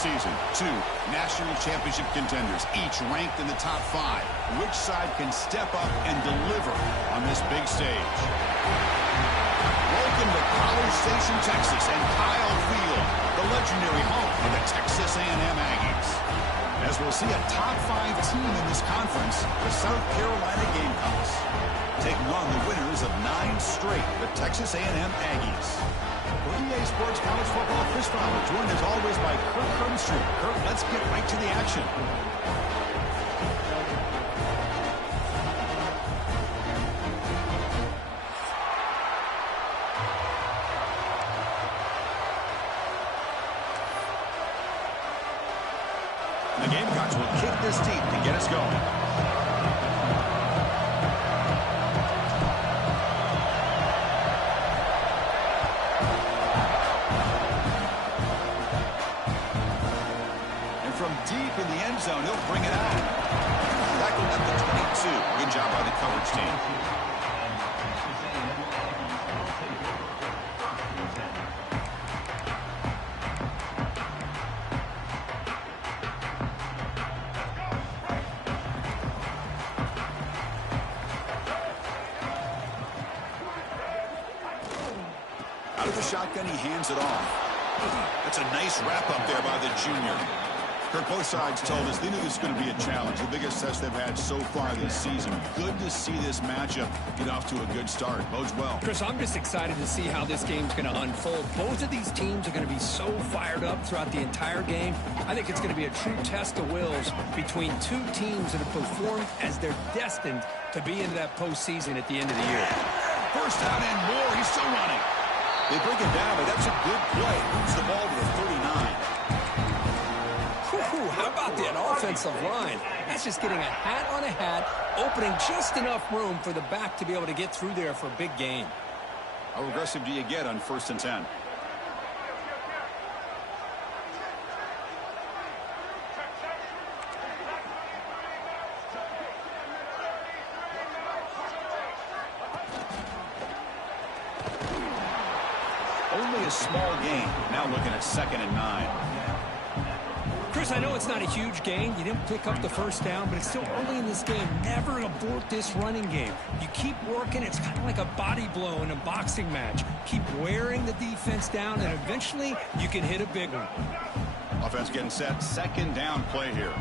season. Two national championship contenders, each ranked in the top 5. Which side can step up and deliver on this big stage? Welcome to College Station, Texas, and Kyle Field, the legendary home of the Texas A&M Aggies. As we'll see a top 5 team in this conference, the South Carolina Gamecocks, taking on the winners of 9 straight, the Texas A&M Aggies. For EA Sports College Football, Chris Fowler, joined as always by Kirk Hermstrom. Kirk, let's get right to the action. The Gamecocks will kick this deep to get us going. And from deep in the end zone, he'll bring it out. Tackled at the 22. Good job by the coverage team. Out of the shotgun, he hands it off. That's a nice wrap-up there by the junior. Kirk, both sides told us they knew this was going to be a challenge, the biggest test they've had so far this season. Good to see this matchup get off to a good start. Bodes well. Chris, I'm just excited to see how this game's going to unfold. Both of these teams are going to be so fired up throughout the entire game. I think it's going to be a true test of wills between two teams that have performed as they're destined to be into that postseason at the end of the year. First down and more. He's still running. They bring it down, but that's a good play. Moves the ball to the 39. How about that offensive line? That's just getting a hat on a hat, opening just enough room for the back to be able to get through there for a big gain. How aggressive do you get on 1st and 10? Only a small gain. Now looking at 2nd and 9. Chris, I know it's not a huge gain. You didn't pick up the first down, but it's still early in this game. Never abort this running game. You keep working. It's kind of like a body blow in a boxing match. Keep wearing the defense down, and eventually you can hit a big one. Offense getting set. 2nd down play here.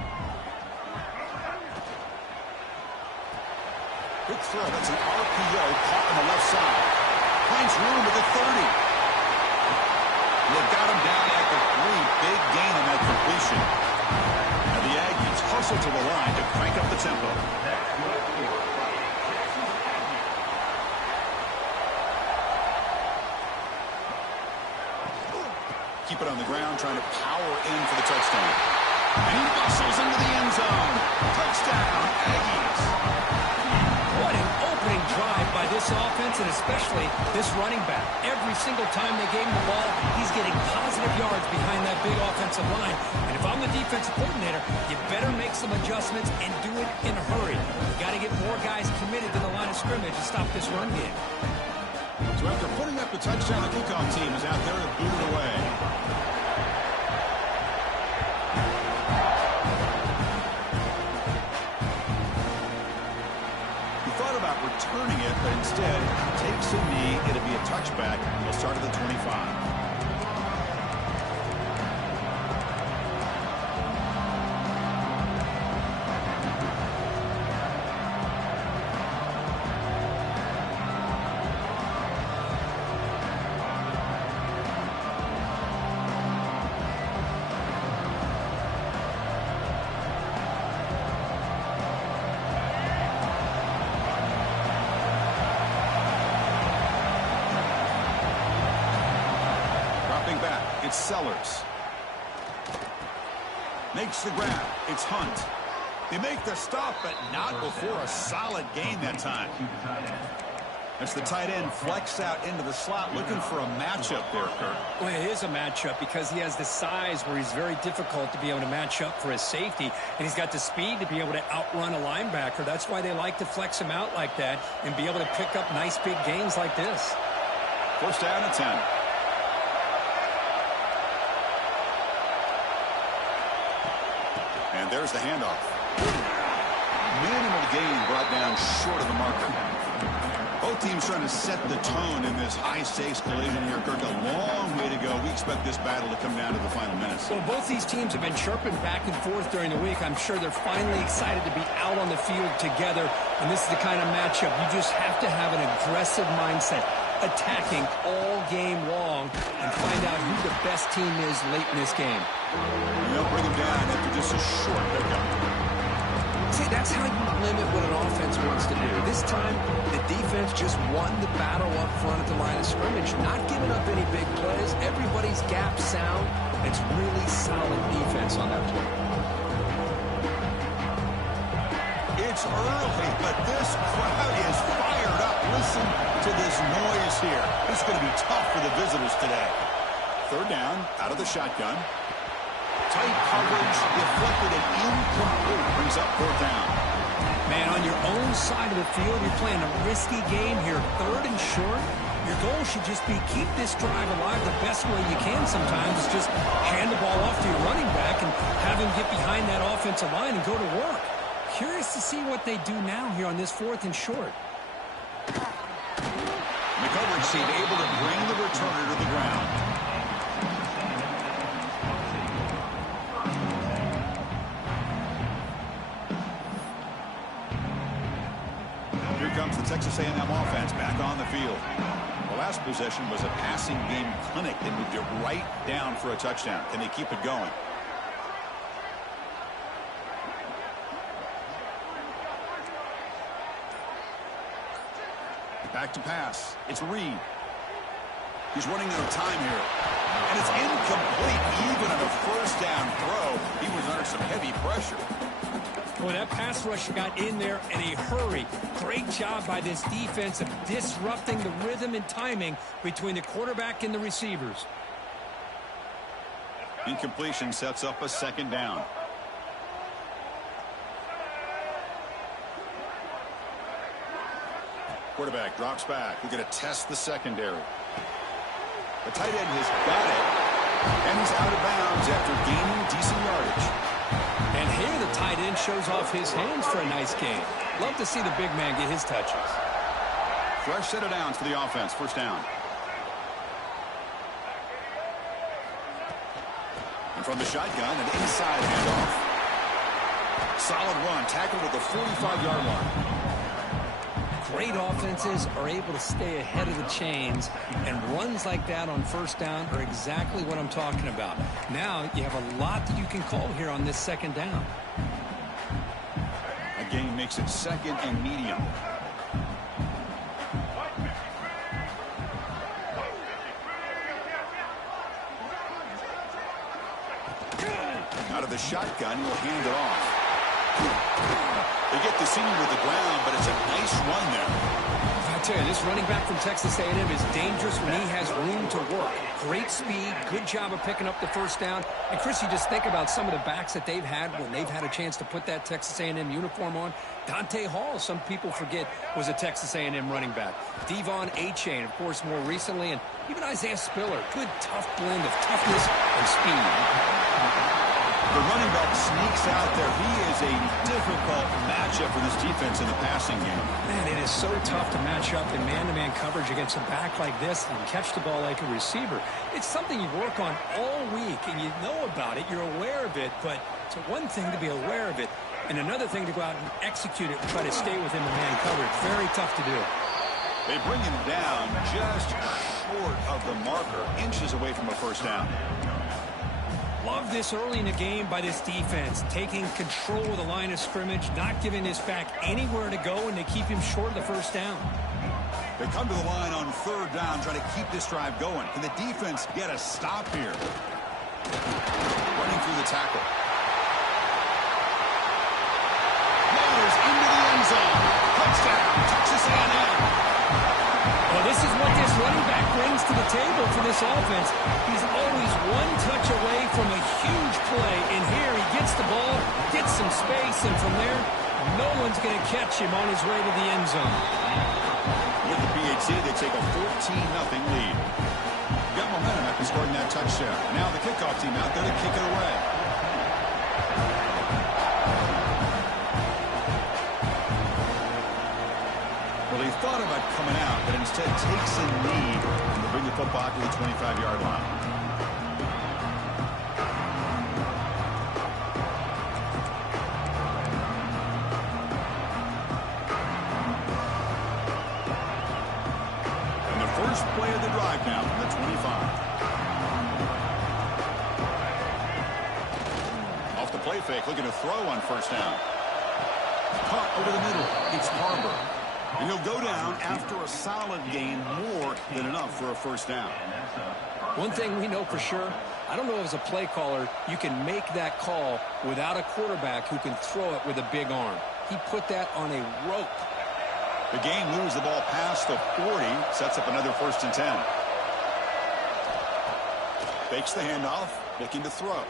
Quick throw. That's an RPO caught on the left side. Finds room at the 30. They've got him down at the 3. Big gain on that completion. Now the Aggies hustle to the line to crank up the tempo. Keep it on the ground, trying to power in for the touchdown. And he bustles into the end zone. Touchdown, Aggies. What an opening drive by this offense, and especially this running back. Every single time they gave him the ball, he's getting positive yards behind that big offensive line. And if I'm the defensive coordinator, you better make some adjustments and do it in a hurry. You got to get more guys committed to the line of scrimmage to stop this run game. So after putting up the touchdown, the kickoff team is out there to boot it away. Returning it, but instead takes a knee. It'll be a touchback. He'll start at the 25. It's Sellers. Makes the grab. It's Hunt. They make the stop, but not before a solid gain that time. As the tight end flexed out into the slot, looking for a matchup there, Kirk. Well, it is a matchup because he has the size where he's very difficult to be able to match up for his safety, and he's got the speed to be able to outrun a linebacker. That's why they like to flex him out like that and be able to pick up nice big gains like this. 1st down and 10. And there's the handoff. Minimal gain brought down short of the marker. Both teams trying to set the tone in this high-stakes collision here. Kirk, a long way to go. We expect this battle to come down to the final minutes. Well, both these teams have been chirping back and forth during the week. I'm sure they're finally excited to be out on the field together. And this is the kind of matchup you just have to have an aggressive mindset, attacking all game long and find out who the best team is late in this game. And they'll bring him down after just a short pickup. See, that's how you limit what an offense wants to do. This time, the defense just won the battle up front at the line of scrimmage, not giving up any big plays. Everybody's gap sound. It's really solid defense on that play. It's early, but this crowd is fired up. Listen to this noise here. This is going to be tough for the visitors today. Third down, out of the shotgun. Tight coverage, deflected and incomplete. Brings up fourth down. Man, on your own side of the field, you're playing a risky game here. Third and short. Your goal should just be keep this drive alive the best way you can sometimes. Is just hand the ball off to your running back and have him get behind that offensive line and go to work. Curious to see what they do now here on this fourth and short. The coverage team able to bring the returner to the ground. Here comes the Texas A&M offense back on the field. The last possession was a passing game clinic. They moved it right down for a touchdown. Can they keep it going? Back to pass. It's Reed. He's running out of time here. And it's incomplete. Even on a first down throw, he was under some heavy pressure. Well, that pass rush got in there in a hurry. Great job by this defense of disrupting the rhythm and timing between the quarterback and the receivers. Incompletion sets up a second down. Quarterback drops back. We're going to test the secondary. The tight end has got it. And he's out of bounds after gaining decent yardage. And here the tight end shows off his hands for a nice game. Love to see the big man get his touches. Fresh set of downs for the offense. First down. And from the shotgun, an inside handoff. Solid run. Tackled at the 45-yard line. Great offenses are able to stay ahead of the chains, and runs like that on first down are exactly what I'm talking about. Now you have a lot that you can call here on this second down. A gain makes it second and medium. Out of the shotgun, he'll hand it off. They get the senior to the ground, but it's a nice run there. I tell you, this running back from Texas A&M is dangerous when he has room to work. Great speed, good job of picking up the first down. And Chris, you just think about some of the backs that they've had when they've had a chance to put that Texas A&M uniform on. Dante Hall, some people forget, was a Texas A&M running back. Devon Achane, of course, more recently, and even Isaiah Spiller. Good, tough blend of toughness and speed. The running back sneaks out there. He is a difficult matchup for this defense in the passing game. Man, it is so tough to match up in man-to-man coverage against a back like this and catch the ball like a receiver. It's something you work on all week, and you know about it. You're aware of it, but it's one thing to be aware of it, and another thing to go out and execute it and try to stay within the man coverage. Very tough to do. They bring him down just short of the marker, inches away from a first down. Love this early in the game by this defense, taking control of the line of scrimmage, not giving this back anywhere to go, and they keep him short of the first down. They come to the line on third down, trying to keep this drive going. Can the defense get a stop here? Running through the tackle. Motors into the end zone. Touchdown, Texas A&M. Well, this is what this running back brings to the table for this offense. He's always one touch away from a huge play. And here he gets the ball, gets some space, and from there, no one's going to catch him on his way to the end zone. With the PAT, they take a 14-0 lead. Got momentum after scoring that touchdown. Now the kickoff team out there to kick it away. thought about coming out, but instead takes a knee to bring the football to the 25-yard line. And the first play of the drive now from the 25. Off the play fake, looking to throw on first down. Caught over the middle. It's Harbor. And he'll go down after a solid gain, more than enough for a first down. One thing we know for sure, I don't know as a play caller, you can make that call without a quarterback who can throw it with a big arm. He put that on a rope. The game moves the ball past the 40, sets up another 1st and 10. Fakes the handoff, looking to throw.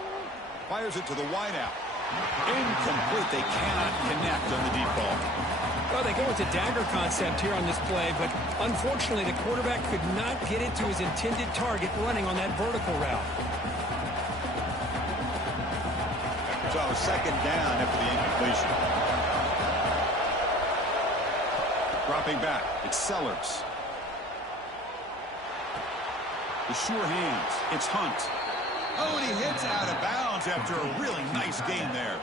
Fires it to the wideout. Incomplete. They cannot connect on the deep ball. Well, they go with the dagger concept here on this play, but unfortunately the quarterback could not get it to his intended target running on that vertical route. So 2nd down after the incompletion. Dropping back, it's Sellers. The sure hands, it's Hunt. Oh, and he hits out of bounds after a really nice gain there.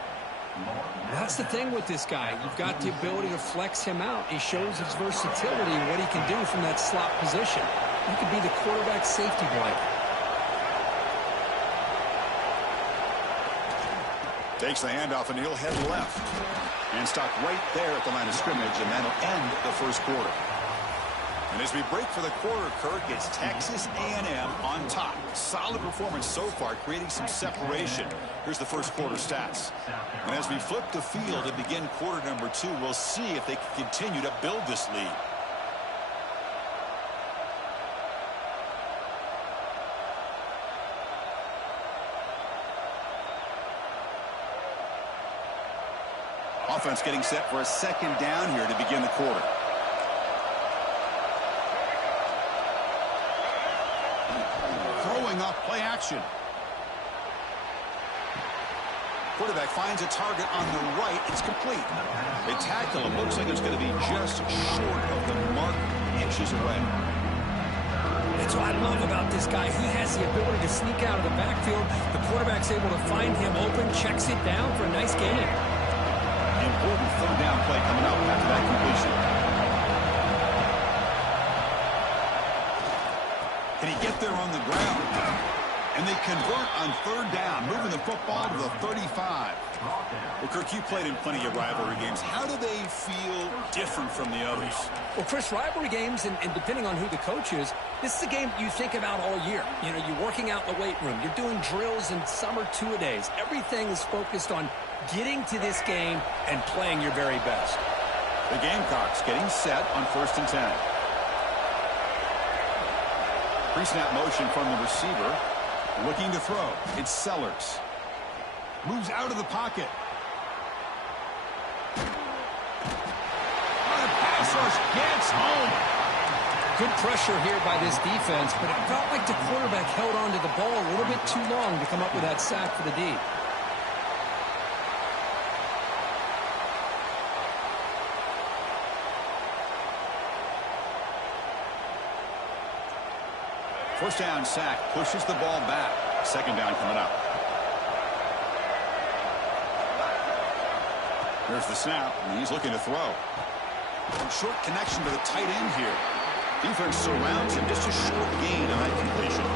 That's the thing with this guy. You've got the ability to flex him out. He shows his versatility and what he can do from that slot position. He could be the quarterback safety blanket. Takes the handoff and he'll head left. And stop right there at the line of scrimmage, and that'll end the first quarter. And as we break for the quarter, Kirk, it's Texas A&M on top. Solid performance so far, creating some separation. Here's the first quarter stats. And as we flip the field to begin quarter number 2, we'll see if they can continue to build this lead. Offense getting set for a 2nd down here to begin the quarter. Throwing off play action. Quarterback finds a target on the right. It's complete. They tackle him. Looks like it's going to be just short of the mark, inches away. That's what I love about this guy. He has the ability to sneak out of the backfield. The quarterback's able to find him open, checks it down for a nice gain. Important 3rd down play coming up after that completion. Can he get there on the ground? And they convert on 3rd down, moving the football to the 35. Well, Kirk, you played in plenty of rivalry games. How do they feel different from the others? Well, Chris, rivalry games, and depending on who the coach is, this is a game you think about all year. You know, you're working out in the weight room. You're doing drills and summer two-a-days. Everything is focused on getting to this game and playing your very best. The Gamecocks getting set on 1st and 10. Pre-snap motion from the receiver. Looking to throw. It's Sellers. Moves out of the pocket. On a pass rush, gets home. Good pressure here by this defense, but it felt like the quarterback held on to the ball a little bit too long to come up with that sack for the D. First down sack, pushes the ball back. 2nd down coming up. There's the snap, and he's looking to throw. Short connection to the tight end here. Defense surrounds him, just a short gain on that completion.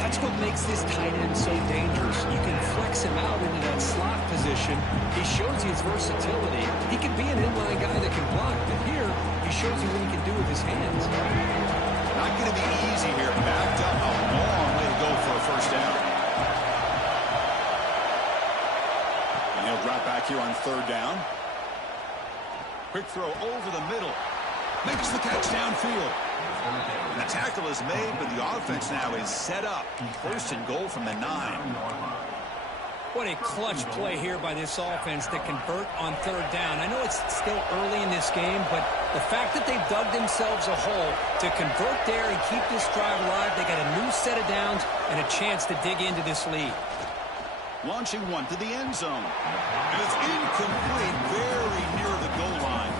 That's what makes this tight end so dangerous. You can flex him out into that slot position. He shows you his versatility. He can be an inline guy that can block, but here he shows you what he can do with his hands. Not going to be easy here. Backed up a long way to go for a first down. And he'll drop back here on 3rd down. Quick throw over the middle. Makes the catch downfield. And the tackle is made, but the offense now is set up. 1st and goal from the 9. What a clutch play here by this offense to convert on 3rd down. I know it's still early in this game, but the fact that they've dug themselves a hole to convert there and keep this drive alive, they got a new set of downs and a chance to dig into this lead. Launching one to the end zone. And it's incomplete, very near the goal line.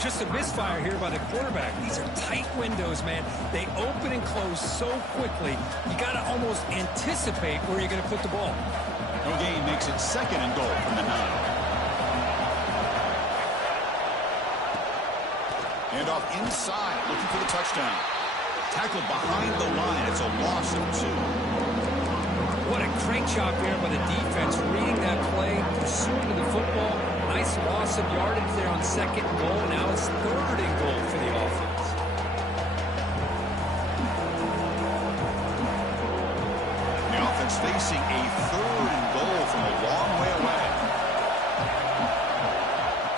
Just a misfire here by the quarterback. These are tight windows, man. They open and close so quickly. You got to almost anticipate where you're going to put the ball. No gain makes it 2nd and goal from the 9. And off inside, looking for the touchdown. Tackled behind the line. It's a loss of 2. What a great job there by the defense, reading that play, pursuing the football. Nice loss of yardage there on 2nd and goal. Now it's 3rd and goal for the offense. The offense facing a 3rd and goal from a long way away.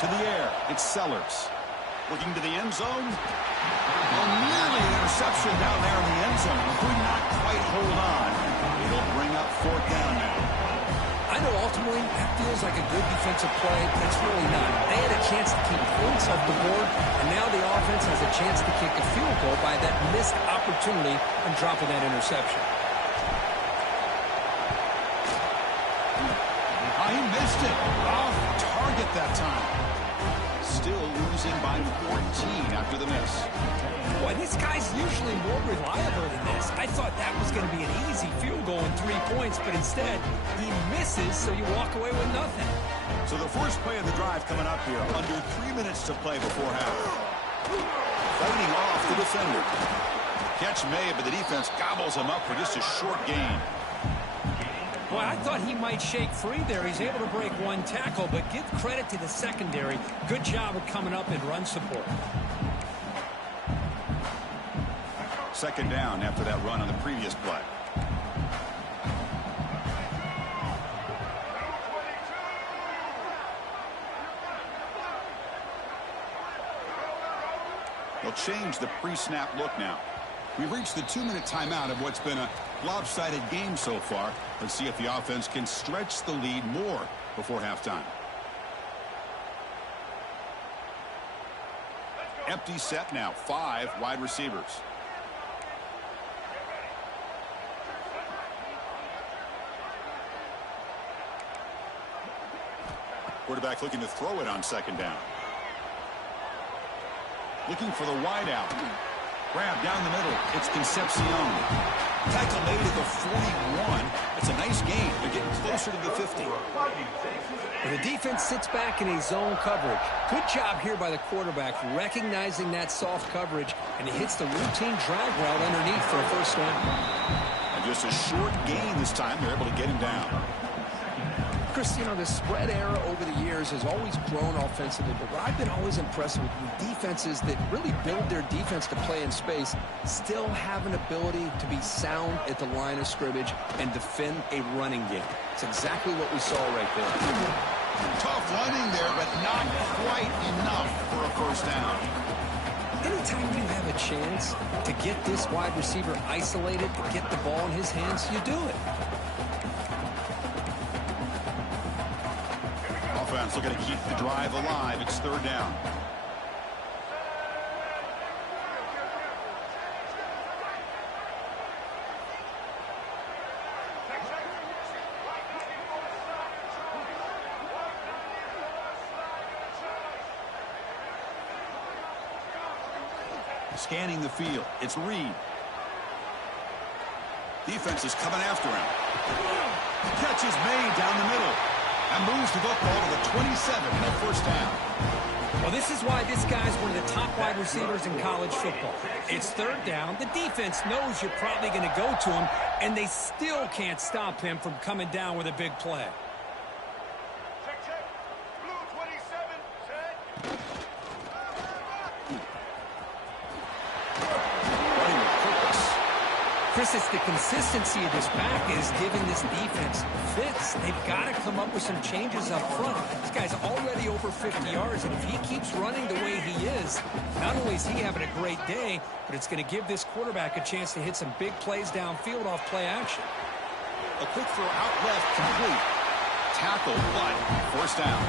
To the air, it's Sellers. Looking to the end zone. Well, nearly an interception down there in the end zone. Could not quite hold on. It'll bring up 4th down now. I know ultimately that feels like a good defensive play, but it's really not. They had a chance to keep points off the board, and now the offense has a chance to kick a field goal by that missed opportunity and dropping that interception. He missed it. Off target that time. Still losing by 14 after the miss. Boy, this guy's usually more reliable than this. I thought that was going to be an easy field goal and 3 points, but instead, he misses, so you walk away with nothing. So the first play of the drive coming up here, under 3 minutes to play before half. Fighting off the defender. Catch made, but the defense gobbles him up for just a short gain. Boy, I thought he might shake free there. He's able to break 1 tackle, but give credit to the secondary. Good job of coming up in run support. 2nd down after that run on the previous play. They'll change the pre-snap look now. We've reached the 2-minute timeout of what's been a lopsided game so far. Let's see if the offense can stretch the lead more before halftime. Empty set now, 5 wide receivers. Quarterback looking to throw it on 2nd down. Looking for the wide out. Grab down the middle. It's Concepcion. Tackle made at the 41. It's a nice gain. They're getting closer to the 50. And the defense sits back in a zone coverage. Good job here by the quarterback recognizing that soft coverage, and he hits the routine drag route underneath for a 1st down. And just a short gain this time. They're able to get him down. Chris, you know, the spread era over the years has always grown offensively, but what I've been always impressed with defenses that really build their defense to play in space still have an ability to be sound at the line of scrimmage and defend a running game. It's exactly what we saw right there. Tough running there, but not quite enough for a 1st down. Anytime you have a chance to get this wide receiver isolated, to get the ball in his hands, you do it. Offense looking to keep the drive alive. It's 3rd down. Scanning the field. It's Reed. Defense is coming after him. The catch is made down the middle. And moves the football to the 27 and a 1st down. Well, this is why this guy's one of the top wide receivers in college football. It's 3rd down. The defense knows you're probably going to go to him, and they still can't stop him from coming down with a big play. Chris, it's the consistency of this pack is giving this defense fits. They've got to come up with some changes up front. This guy's already over 50 yards, and if he keeps running the way he is, not only is he having a great day, but it's going to give this quarterback a chance to hit some big plays downfield off play action. A quick throw out left, complete. Tackle, but 1st down.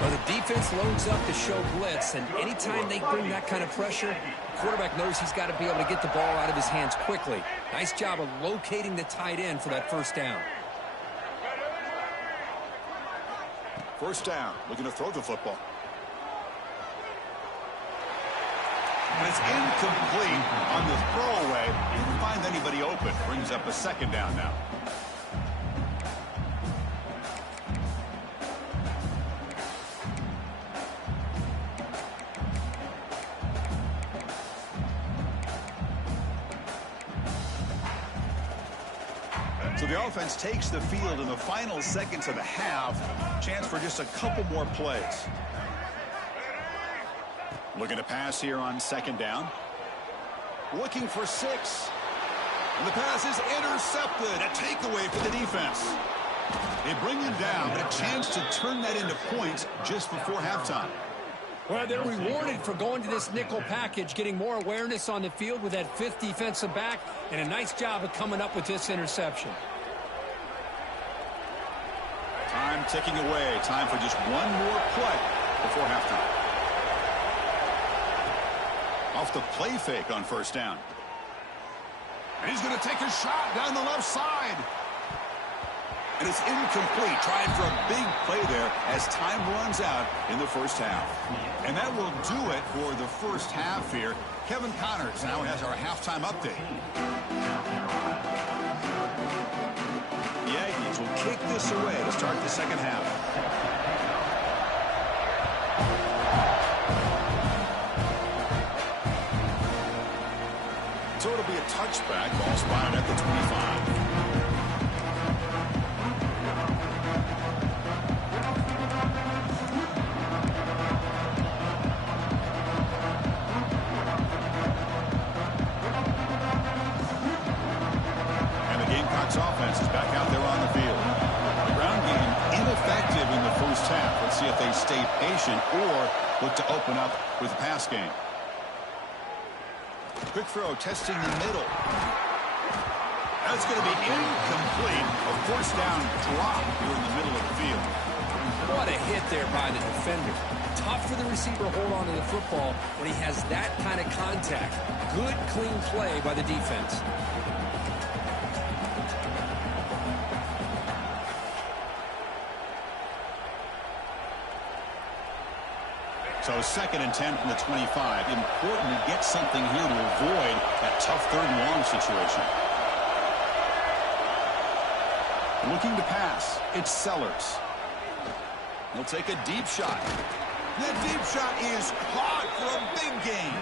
Well, the defense loads up to show blitz, and anytime they bring that kind of pressure, the quarterback knows he's got to be able to get the ball out of his hands quickly. Nice job of locating the tight end for that 1st down. 1st down, looking to throw the football. And it's incomplete on the throwaway. Didn't find anybody open. Brings up a second down now. So the offense takes the field in the final seconds of the half. Chance for just a couple more plays. Looking to pass here on second down. Looking for 6. And the pass is intercepted. A takeaway for the defense. They bring him down, but a chance to turn that into points just before halftime. Well, they're rewarded for going to this nickel package, getting more awareness on the field with that 5th defensive back, and a nice job of coming up with this interception. Time ticking away. Time for just one more play before halftime. Off the play fake on first down. And he's going to take a shot down the left side. And it's incomplete. Trying for a big play there as time runs out in the first half. And that will do it for the first half here. Kevin Connors now has our halftime update. The Aggies will kick this away to start the second half. So it'll be a touchback. Ball spotted at the 25. Offense is back out there on the field. The ground game ineffective in the first half. Let's see if they stay patient or look to open up with the pass game. Quick throw testing the middle. That's going to be incomplete. A first down drop here in the middle of the field. What a hit there by the defender. Tough for the receiver to hold on to the football when he has that kind of contact. Good, clean play by the defense. So 2nd and 10 from the 25. Important to get something here to avoid that tough 3rd and long situation. Looking to pass. It's Sellers. He'll take a deep shot. That deep shot is caught for a big gain.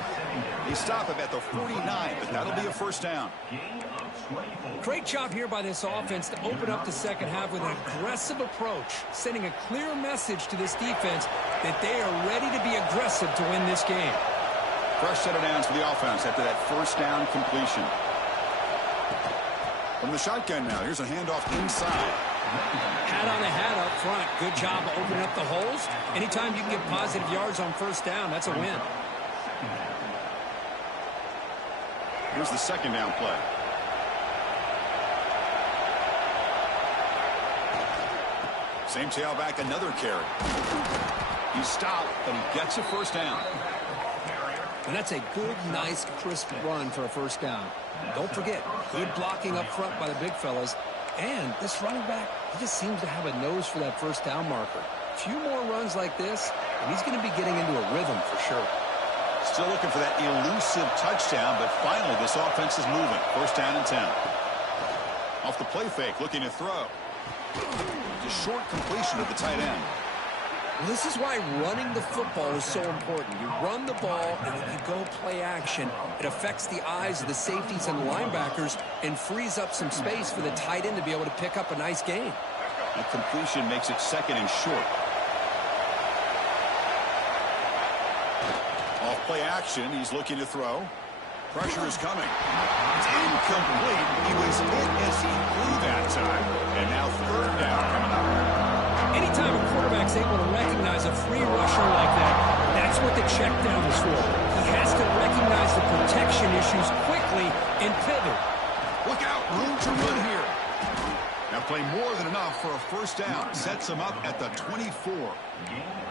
They stop him at the 49, but that'll be a first down. Great job here by this offense to open up the second half with an aggressive approach, sending a clear message to this defense that they are ready to be aggressive to win this game. Fresh set of downs for the offense after that first down completion. From the shotgun now, here's a handoff inside. Hat on a hat up front. Good job of opening up the holes. Anytime you can get positive yards on first down, that's a win. Here's the second down play. Same tailback, another carry. He stopped, but he gets a first down. And that's a good, nice, crisp run for a first down. Don't forget, good blocking up front by the big fellas. And this running back, he just seems to have a nose for that first down marker. A few more runs like this, and he's going to be getting into a rhythm for sure. Still looking for that elusive touchdown, but finally this offense is moving. First down and 10. Off the play fake, looking to throw. Just short completion at the tight end. Well, this is why running the football is so important. You run the ball, and then you go play action. It affects the eyes of the safeties and the linebackers and frees up some space for the tight end to be able to pick up a nice gain. That completion makes it second and short. Off play action, he's looking to throw. Pressure is coming. It's incomplete. He was hit as he threw that time. And now third down coming up. Anytime a quarterback's able to recognize a free rusher like that, that's what the check down is for. He has to recognize the protection issues quickly and pivot. Look out, room to run here. Now play more than enough for a first down. Sets him up at the 24.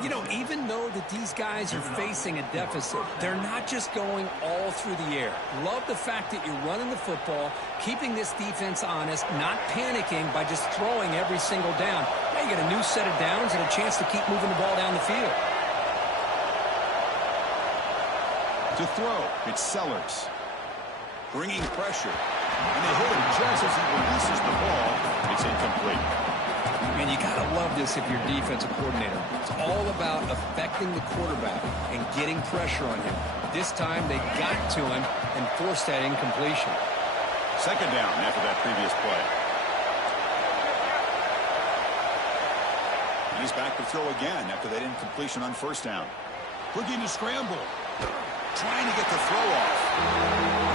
You know, even though that these guys are facing a deficit, they're not just going all through the air. Love the fact that you're running the football, keeping this defense honest, not panicking by just throwing every single down. Now you get a new set of downs and a chance to keep moving the ball down the field. To throw, it's Sellers. Bringing pressure. And they hit him just as he releases the ball. It's incomplete. Man, you got to love this if you're a defensive coordinator. It's all about affecting the quarterback and getting pressure on him. This time, they got to him and forced that incompletion. Second down after that previous play. And he's back to throw again after that incompletion on first down. Looking to scramble. Trying to get the throw off.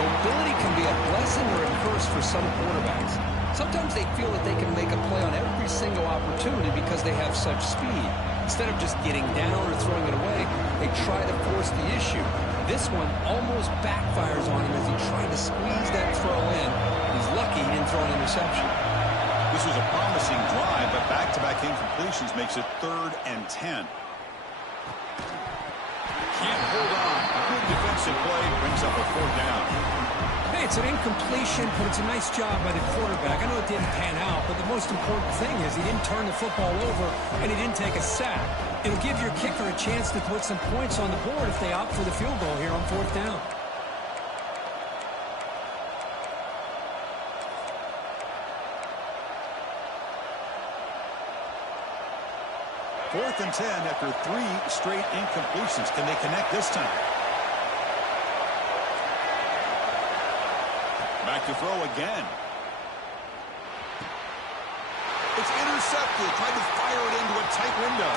Mobility can be a blessing or a curse for some quarterbacks. Sometimes they feel that they can make a play on every single opportunity because they have such speed. Instead of just getting down or throwing it away, they try to force the issue. This one almost backfires on him as he tried to squeeze that throw in. He's lucky he didn't throw an interception. This was a promising drive, but back-to-back incompletions makes it 3rd and 10. Can't hold on. Good defensive play brings up a 4th down. Hey, it's an incompletion, but it's a nice job by the quarterback. I know it didn't pan out, but the most important thing is he didn't turn the football over and he didn't take a sack. It'll give your kicker a chance to put some points on the board if they opt for the field goal here on 4th down. Fourth and 10 after 3 straight incompletions. Can they connect this time? Back to throw again. It's intercepted. Tried to fire it into a tight window.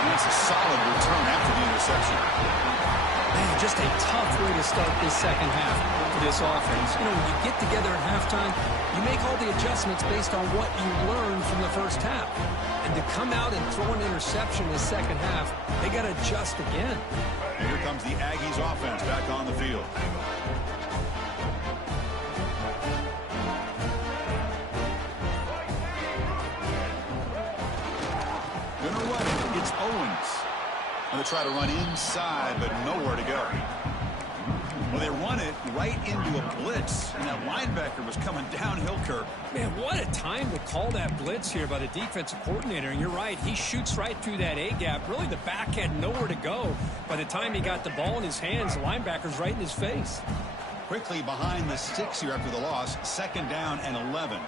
And that's a solid return after the interception. Man, just a tough way to start this second half for this offense. You know, when you get together at halftime, you make all the adjustments based on what you learned from the first half. And to come out and throw an interception in the second half, they got to adjust again. And here comes the Aggies offense back on the field. Gonna run it. It's Owens. Gonna try to run inside, but nowhere to go. Well, they run it right into a blitz, and that linebacker was coming downhill, Kirk. Man, what a time to call that blitz here by the defensive coordinator. And you're right, he shoots right through that A-gap. Really, the back had nowhere to go. By the time he got the ball in his hands, the linebacker's right in his face. Quickly behind the sticks here after the loss. 2nd down and 11.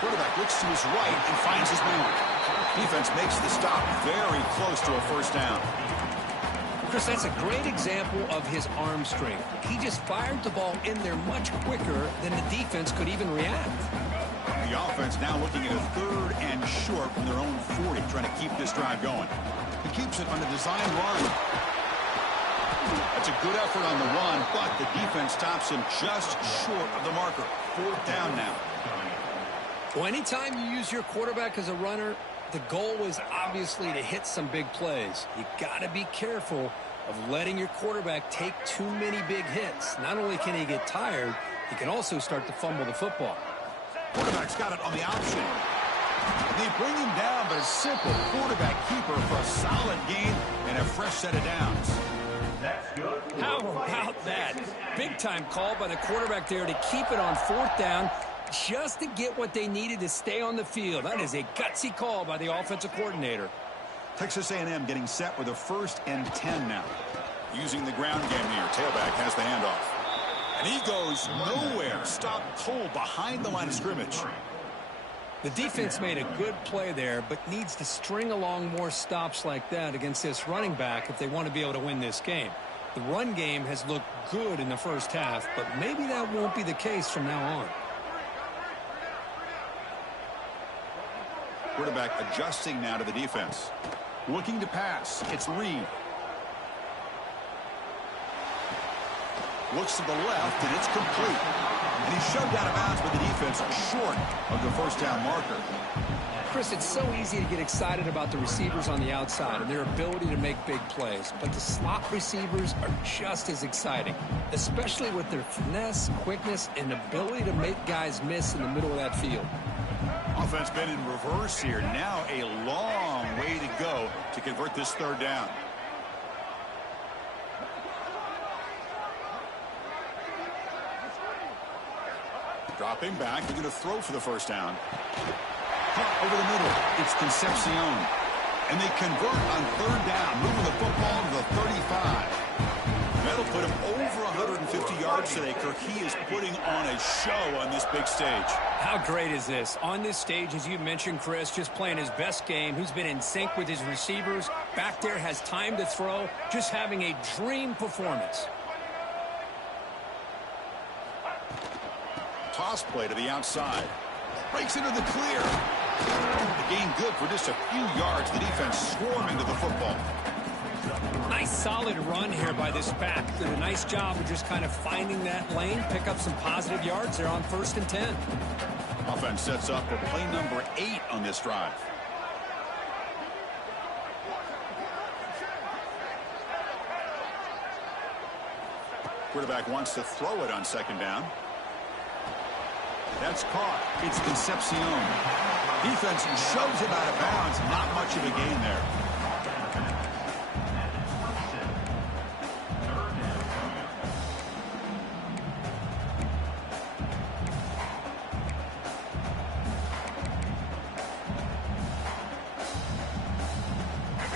Quarterback looks to his right and finds his man. Defense makes the stop very close to a 1st down. Chris, that's a great example of his arm strength. He just fired the ball in there much quicker than the defense could even react. The offense now looking at a 3rd and short from their own 40, trying to keep this drive going. He keeps it on a design run. That's a good effort on the run, but the defense stops him just short of the marker. 4th down now. Well, anytime you use your quarterback as a runner, the goal is obviously to hit some big plays. You got to be careful of letting your quarterback take too many big hits. Not only can he get tired, he can also start to fumble the football. Quarterback's got it on the option. And they bring him down, but a simple quarterback keeper for a solid gain and a fresh set of downs. How about that? Big time call by the quarterback there to keep it on 4th down, just to get what they needed to stay on the field. That is a gutsy call by the offensive coordinator. Texas A&M getting set with a 1st and 10 now. Using the ground game here. Tailback has the handoff. And he goes nowhere. Stopped cold behind the line of scrimmage. The defense made a good play there, but needs to string along more stops like that against this running back if they want to be able to win this game. The run game has looked good in the first half, but maybe that won't be the case from now on. Quarterback adjusting now to the defense. Looking to pass. It's Reed. Looks to the left, and it's complete. And he's shoved out of bounds with the defense short of the 1st down marker. Chris, it's so easy to get excited about the receivers on the outside and their ability to make big plays. But the slot receivers are just as exciting, especially with their finesse, quickness, and ability to make guys miss in the middle of that field. Offense been in reverse here. Now a long way to go to convert this 3rd down. Dropping back. They're going to throw for the 1st down. Over the middle. It's Concepcion. And they convert on third down, moving the football to the 35. That'll put him over 150 yards today. Kirk, he is putting on a show on this big stage. How great is this? On this stage, as you mentioned, Chris, just playing his best game. He's been in sync with his receivers. Back there, has time to throw. Just having a dream performance. Toss play to the outside. Breaks into the clear. The gain good for just a few yards. The defense swarming to the football. Nice solid run here by this back. Did a nice job of just kind of finding that lane, pick up some positive yards there on 1st and 10. Offense sets up for play number 8 on this drive. Quarterback wants to throw it on 2nd down. That's caught. It's Concepcion. Defense shoves him out of bounds. Not much of a gain there.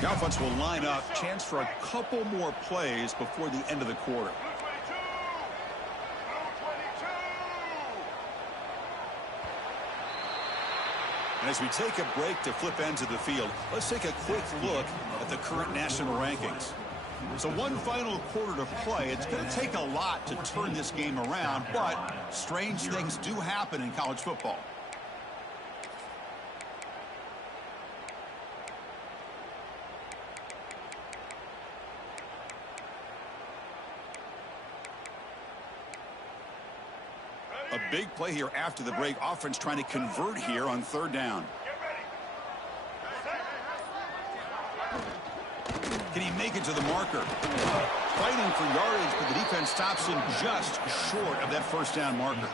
The offense will line up. Chance for a couple more plays before the end of the quarter. And as we take a break to flip ends of the field, let's take a quick look at the current national rankings. So one final quarter to play. It's going to take a lot to turn this game around, but strange things do happen in college football. A big play here after the break. Offense trying to convert here on 3rd down. Can he make it to the marker? Fighting for yardage, but the defense stops him just short of that 1st down marker.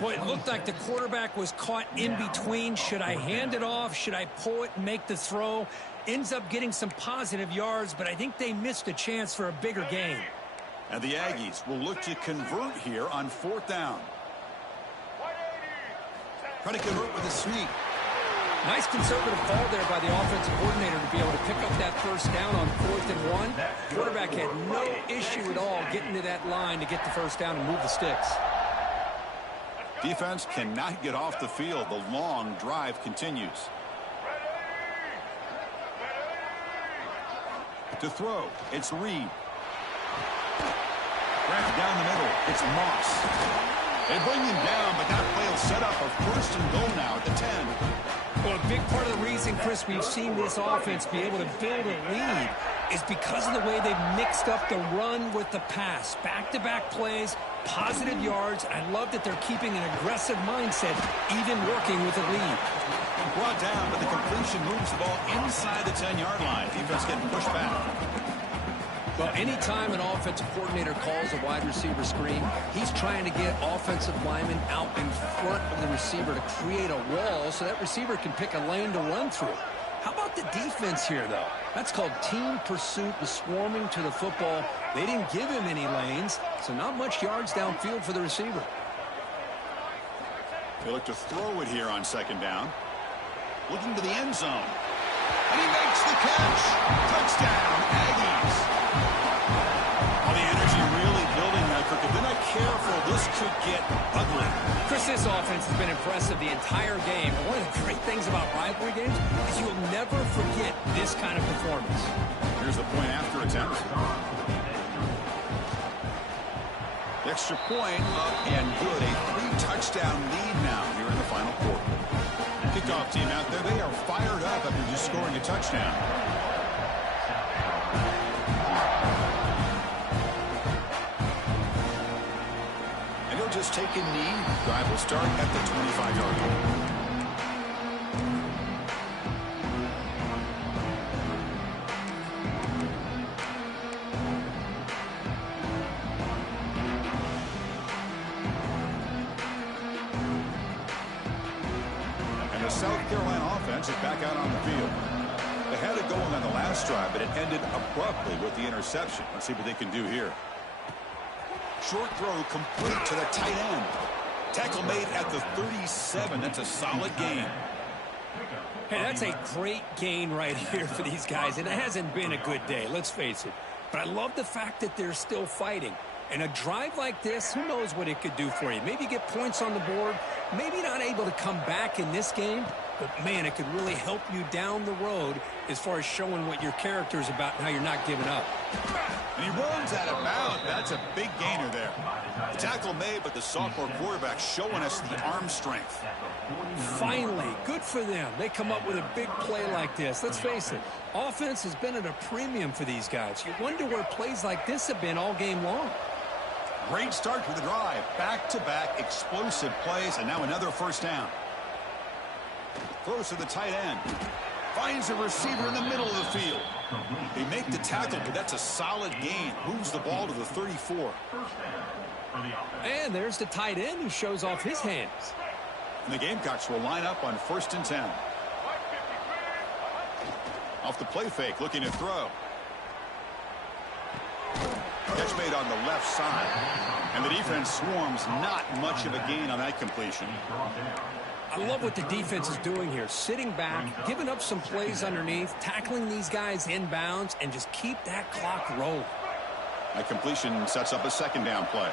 Boy, it looked like the quarterback was caught in between. Should I hand it off? Should I pull it and make the throw? Ends up getting some positive yards, but I think they missed a chance for a bigger gain. And the Aggies will look to convert here on 4th down. Trying to convert with a sneak. Nice conservative call there by the offensive coordinator to be able to pick up that 1st down on 4th and 1. Quarterback had no issue at all getting to that line to get the 1st down and move the sticks. Defense cannot get off the field. The long drive continues. To throw, it's Reed. Wrapped down the middle, it's Moss. They bring him down, but that play will set up a 1st and goal now at the 10. Well, a big part of the reason, Chris, we've seen this offense be able to build a lead is because of the way they've mixed up the run with the pass. Back-to-back plays, positive yards. I love that they're keeping an aggressive mindset, even working with a lead. Brought down, but the completion moves the ball inside the 10-yard line. Defense getting pushed back. Well, anytime an offensive coordinator calls a wide receiver screen, he's trying to get offensive linemen out in front of the receiver to create a wall so that receiver can pick a lane to run through. How about the defense here, though? That's called team pursuit and swarming to the football. They didn't give him any lanes, so not much yards downfield for the receiver. They look to throw it here on 2nd down. Looking to the end zone. And he makes the catch. Touchdown, Aggies. All the energy really building now, Kirk. If they're not careful, this could get ugly. Chris, this offense has been impressive the entire game. And one of the great things about rivalry games is you'll never forget this kind of performance. Here's the point after attempt. Extra point up and good. A 3-touchdown lead now here in the final quarter. Kickoff team out there, they are fired up after just scoring a touchdown. And he'll just take a knee. Drive will start at the 25-yard line. The South Carolina offense is back out on the field. They had it going on the last drive, but it ended abruptly with the interception. Let's see what they can do here. Short throw complete to the tight end. Tackle made at the 37. That's a solid gain. Hey, that's a great gain right here for these guys. And it hasn't been a good day, let's face it. But I love the fact that they're still fighting. And a drive like this, who knows what it could do for you. Maybe get points on the board. Maybe not able to come back in this game. But, man, it could really help you down the road as far as showing what your character is about and how you're not giving up. And he runs out of bounds. That's a big gainer there. The tackle made, but the sophomore quarterback showing us the arm strength. Finally, good for them. They come up with a big play like this. Let's face it, offense has been at a premium for these guys. You wonder where plays like this have been all game long. Great start to the drive. Back-to-back explosive plays, and now another first down. Throws to the tight end. Finds a receiver in the middle of the field. They make the tackle, but that's a solid gain. Moves the ball to the 34. And there's the tight end who shows off his hands. And the Gamecocks will line up on 1st and 10. Off the play fake, looking to throw. Catch made on the left side. And the defense swarms, not much of a gain on that completion. I love what the defense is doing here. Sitting back, giving up some plays underneath, tackling these guys inbounds, and just keep that clock rolling. That completion sets up a second down play.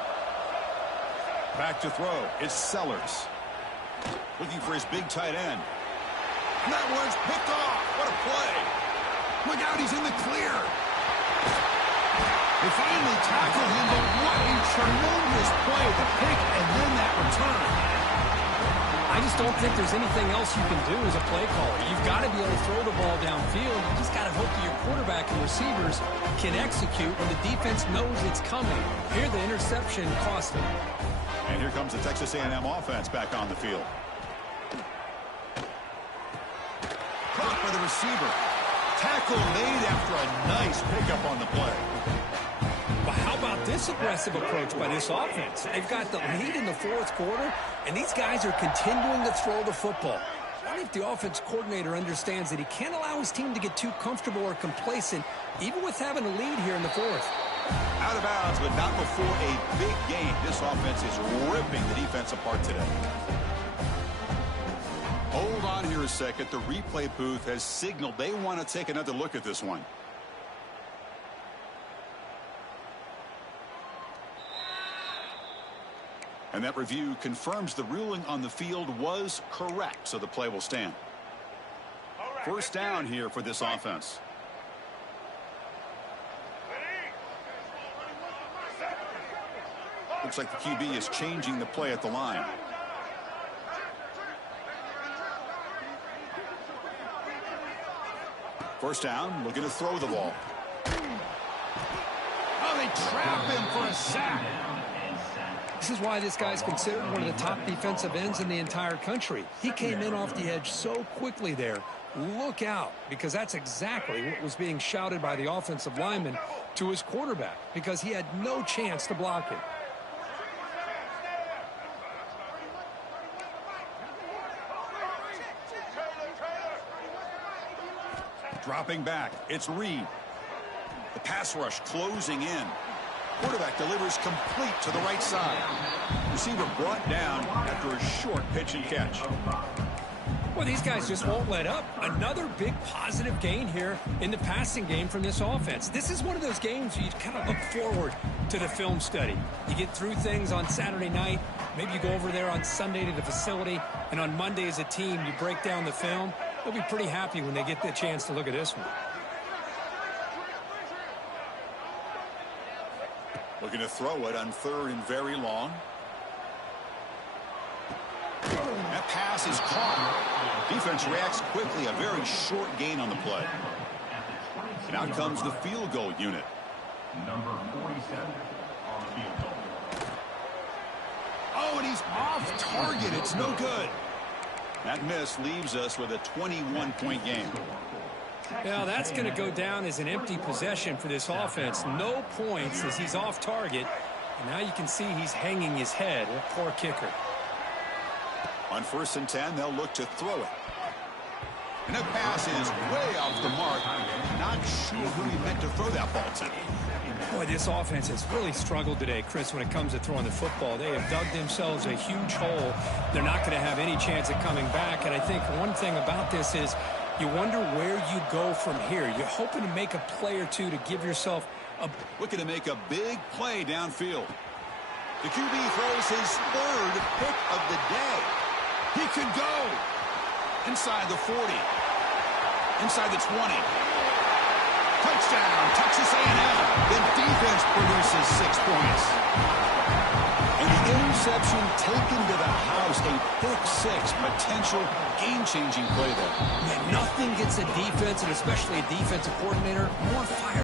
Back to throw. It's Sellers. Looking for his big tight end. And that one's picked off. What a play. Look out, he's in the clear. They finally tackle him, but what a tremendous play. The pick and then that return. I just don't think there's anything else you can do as a play caller. You've got to be able to throw the ball downfield. You just got to hope that your quarterback and receivers can execute when the defense knows it's coming. Here, the interception cost them. And here comes the Texas A&M offense back on the field. Caught by the receiver. Tackle made after a nice pickup on the play. But how about this aggressive approach by this offense? They've got the lead in the 4th quarter, and these guys are continuing to throw the football. I wonder if the offense coordinator understands that he can't allow his team to get too comfortable or complacent, even with having a lead here in the 4th. Out of bounds, but not before a big game. This offense is ripping the defense apart today. Hold on here a second. The replay booth has signaled they want to take another look at this one. And that review confirms the ruling on the field was correct, so the play will stand. First down here for this offense. Looks like the QB is changing the play at the line. First down, looking to throw the ball. Oh, they trap him for a sack. This is why this guy's considered one of the top defensive ends in the entire country. He came in off the edge so quickly there. Look out, because that's exactly what was being shouted by the offensive lineman to his quarterback, because he had no chance to block it. Dropping back, it's Reed. The pass rush closing in. Quarterback delivers complete to the right side. Receiver brought down after a short pitch and catch. Well, these guys just won't let up. Another big positive gain here in the passing game from this offense. This is one of those games you kind of look forward to the film study. You get through things on Saturday night. Maybe you go over there on Sunday to the facility, and on Monday as a team you break down the film. They'll be pretty happy when they get the chance to look at this one. Looking to throw it on 3rd and very long. That pass is caught. Defense reacts quickly. A very short gain on the play. And out comes the field goal unit. Number 47 on the field goal. Oh, and he's off target. It's no good. That miss leaves us with a 21-point game. Now that's going to go down as an empty possession for this offense. No points as he's off target. And now you can see he's hanging his head. A poor kicker. On 1st and 10, they'll look to throw it. And that pass is way off the mark. Not sure who he meant to throw that ball to. Boy, this offense has really struggled today, Chris, when it comes to throwing the football. They have dug themselves a huge hole. They're not going to have any chance of coming back. And I think one thing about this is you wonder where you go from here. You're hoping to make a play or two to give yourself a... Looking to make a big play downfield. The QB throws his third pick of the day. He could go inside the 40, inside the 20. Touchdown, Texas A&M. The defense produces 6 points. And the interception taken to the house, a pick six, potential game-changing play there. Man, nothing gets a defense, and especially a defensive coordinator, more fire.